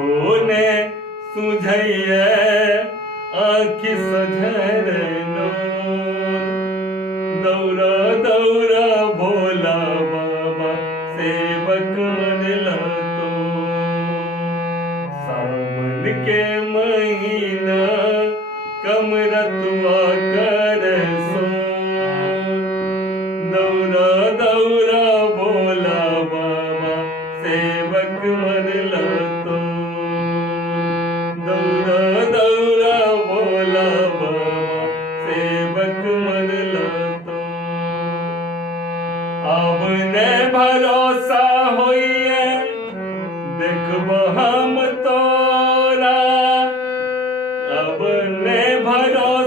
आँखों ने सुझैया आँखि सझरनो दौरा दौरा भोला बाबा सेवक मनला तो सावन के महीना कमरतुआ कर सो दौरा दौरा भोला बाबा सेवक मनला तो दौरा दौरा भोला बाबा सेवक मनला तो अब ने भरोसा होइए देखब हम तोरा अब ने भरोसा